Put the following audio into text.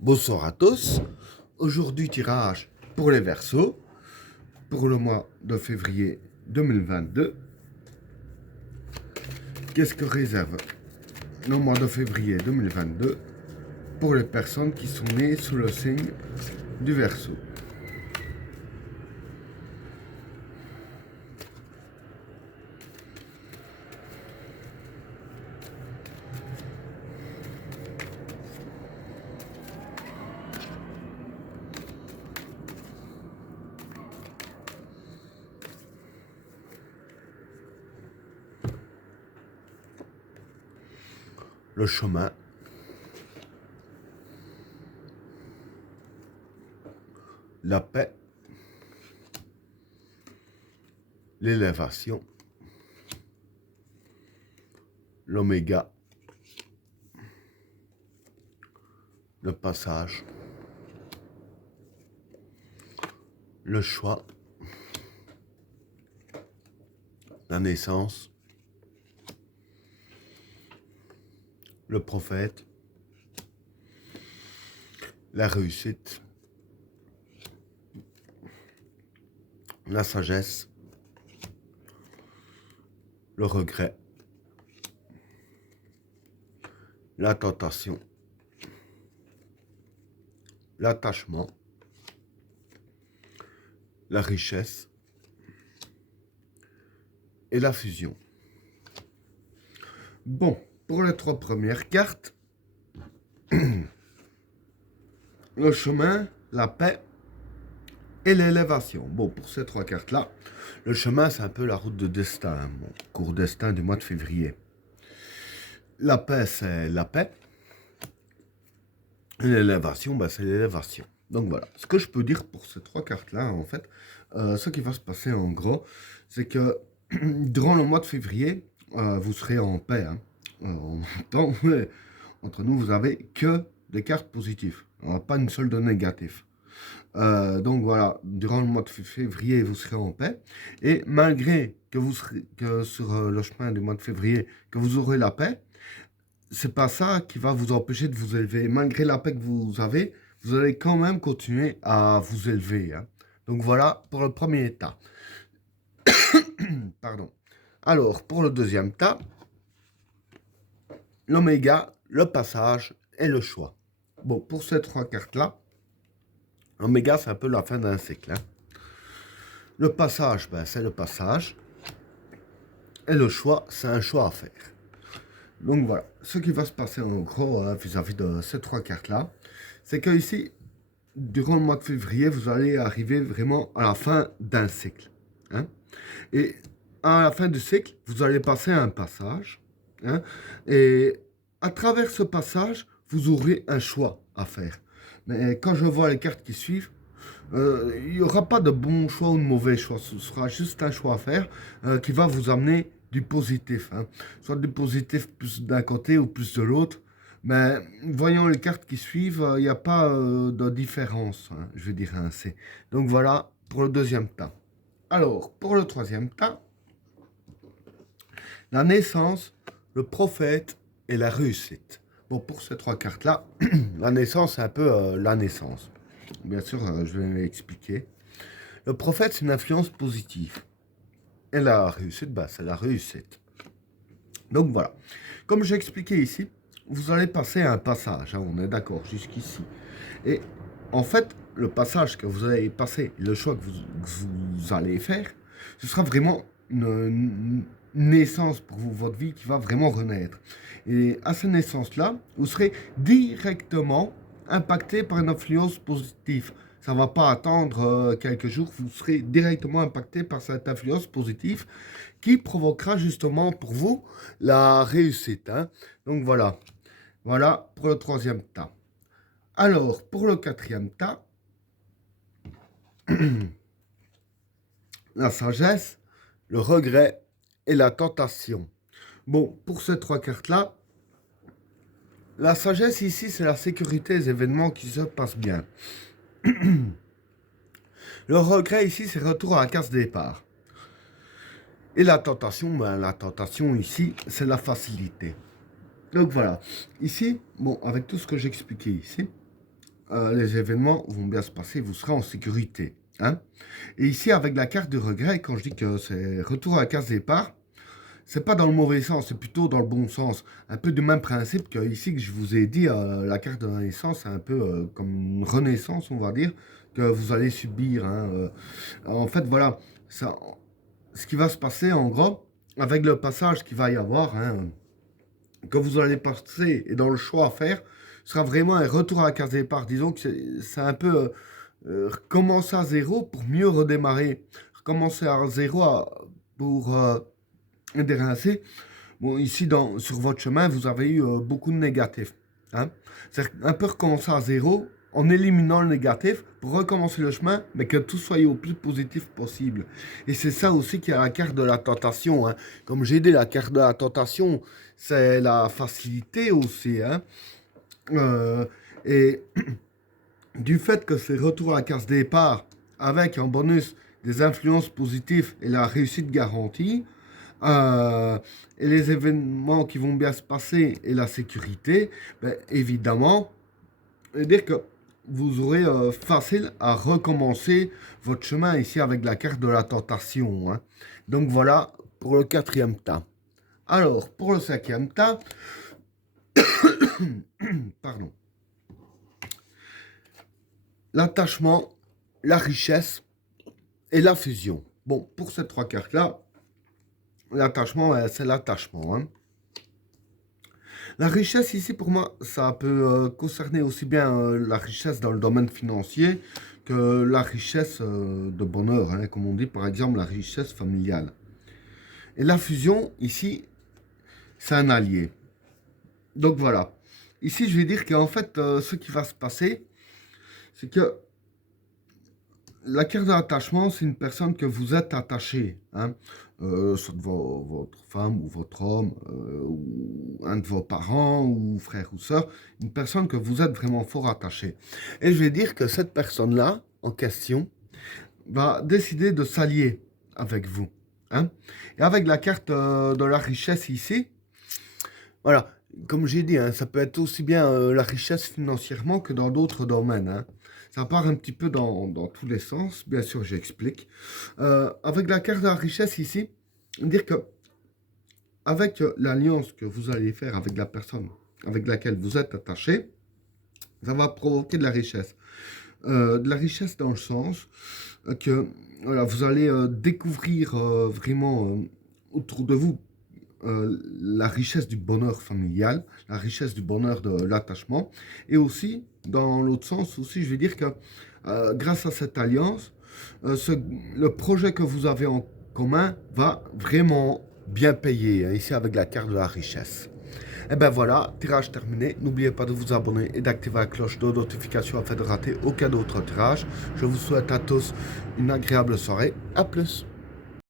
Bonsoir à tous. Aujourd'hui, tirage pour les Verseaux pour le mois de février 2022. Qu'est-ce que réserve le mois de février 2022 pour les personnes qui sont nées sous le signe du Verseau? Le chemin, la paix, l'élévation, l'oméga, le passage, le choix, la naissance, le prophète, la réussite, la sagesse, le regret, la tentation, l'attachement, la richesse et la fusion. Bon, pour les trois premières cartes, le chemin, la paix et l'élévation. Bon, pour ces trois cartes-là, le chemin, c'est un peu la route de destin, mon court destin du mois de février. La paix, c'est la paix. Et l'élévation, c'est l'élévation. Donc voilà, ce que je peux dire pour ces trois cartes-là, en fait, ce qui va se passer en gros, c'est que durant le mois de février, vous serez en paix. Hein. En même temps, entre nous, vous avez que des cartes positives, pas une seule de négatif. Donc voilà, durant le mois de février, vous serez en paix. Et malgré que vous serez que sur le chemin du mois de février, que vous aurez la paix, c'est pas ça qui va vous empêcher de vous élever. Malgré la paix que vous avez, vous allez quand même continuer à vous élever. Hein. Donc voilà pour le premier tas. Pardon. Alors, pour le deuxième tas, l'oméga, le passage et le choix. Bon, pour ces trois cartes-là, l'oméga, c'est un peu la fin d'un cycle. Hein. Le passage, c'est le passage. Et le choix, c'est un choix à faire. Donc voilà, ce qui va se passer en gros vis-à-vis de ces trois cartes-là, c'est que ici, durant le mois de février, vous allez arriver vraiment à la fin d'un cycle. Hein. Et à la fin du cycle, vous allez passer un passage. Hein, et à travers ce passage, vous aurez un choix à faire. Mais quand je vois les cartes qui suivent, il n'y aura pas de bon choix ou de mauvais choix. Ce sera juste un choix à faire qui va vous amener du positif. Hein. Soit du positif plus d'un côté ou plus de l'autre. Mais voyant les cartes qui suivent, il n'y a pas de différence, hein, je vais dire ainsi. Donc voilà pour le deuxième tas. Alors, pour le troisième tas, la naissance, le prophète et la réussite. Bon, pour ces trois cartes-là, la naissance, c'est un peu la naissance. Bien sûr, je vais l'expliquer. Le prophète, c'est une influence positive. Et la réussite, c'est la réussite. Donc voilà. Comme j'ai expliqué ici, vous allez passer un passage, hein, on est d'accord, jusqu'ici. Et en fait, le passage que vous allez passer, le choix que vous allez faire, ce sera vraiment une naissance pour vous, votre vie qui va vraiment renaître. Et à cette naissance-là, vous serez directement impacté par une influence positive. Ça ne va pas attendre quelques jours, vous serez directement impacté par cette influence positive qui provoquera justement pour vous la réussite. Hein. Donc voilà, voilà pour le troisième tas. Alors, pour le quatrième tas, la sagesse, le regret et la tentation. Bon, pour ces trois cartes-là, la sagesse ici, c'est la sécurité des événements qui se passent bien. Le regret ici, c'est retour à la case départ. Et la tentation ici, c'est la facilité. Donc voilà. Ici, bon, avec tout ce que j'ai expliqué ici, les événements vont bien se passer, vous serez en sécurité. Hein. Et ici, avec la carte de regret, quand je dis que c'est retour à la case départ, c'est pas dans le mauvais sens, c'est plutôt dans le bon sens. Un peu du même principe que ici que je vous ai dit, la carte de renaissance, c'est un peu comme une renaissance, on va dire, que vous allez subir. Hein, en fait, voilà, ça, ce qui va se passer, en gros, avec le passage qu'il va y avoir, hein, que vous allez passer et dans le choix à faire, sera vraiment un retour à la case départ. Disons que c'est un peu recommencer à zéro pour mieux redémarrer. Recommencer à zéro pour dérincer. Bon, ici, sur votre chemin, vous avez eu beaucoup de négatifs. Hein. C'est un peu recommencer à zéro en éliminant le négatif pour recommencer le chemin, mais que tout soit au plus positif possible. Et c'est ça aussi qui est la carte de la tentation. Hein. Comme j'ai dit, la carte de la tentation, c'est la facilité aussi. Hein. Euh, et du fait que c'est retour à la case départ avec en bonus des influences positives et la réussite garantie, et les événements qui vont bien se passer et la sécurité, ben, évidemment, dire que vous aurez facile à recommencer votre chemin ici avec la carte de la tentation. Hein. Donc voilà pour le quatrième tas. Alors, pour le cinquième tas, pardon, l'attachement, la richesse et la fusion. Bon, pour ces trois cartes-là, l'attachement, c'est l'attachement. Hein. La richesse ici, pour moi, ça peut concerner aussi bien la richesse dans le domaine financier que la richesse de bonheur, hein, comme on dit par exemple la richesse familiale. Et la fusion, ici, c'est un allié. Donc voilà. Ici, je vais dire qu'en fait, ce qui va se passer, c'est que la carte d'attachement, c'est une personne que vous êtes attaché. Hein. Soit votre femme ou votre homme, ou un de vos parents, ou frère ou soeur. Une personne que vous êtes vraiment fort attaché. Et je vais dire que cette personne-là, en question, va décider de s'allier avec vous. Hein. Et avec la carte de la richesse ici, voilà, comme j'ai dit, hein, ça peut être aussi bien la richesse financièrement que dans d'autres domaines. Hein. Ça part un petit peu dans tous les sens, bien sûr, j'explique. Avec la carte de la richesse ici, dire que avec l'alliance que vous allez faire avec la personne avec laquelle vous êtes attaché, ça va provoquer de la richesse dans le sens que voilà, vous allez découvrir vraiment autour de vous la richesse du bonheur familial, la richesse du bonheur de l'attachement, et aussi, dans l'autre sens, aussi, je vais dire que grâce à cette alliance, le projet que vous avez en commun va vraiment bien payer, hein, ici avec la carte de la richesse. Et ben voilà, tirage terminé. N'oubliez pas de vous abonner et d'activer la cloche de notification afin de rater aucun autre tirage. Je vous souhaite à tous une agréable soirée. À plus.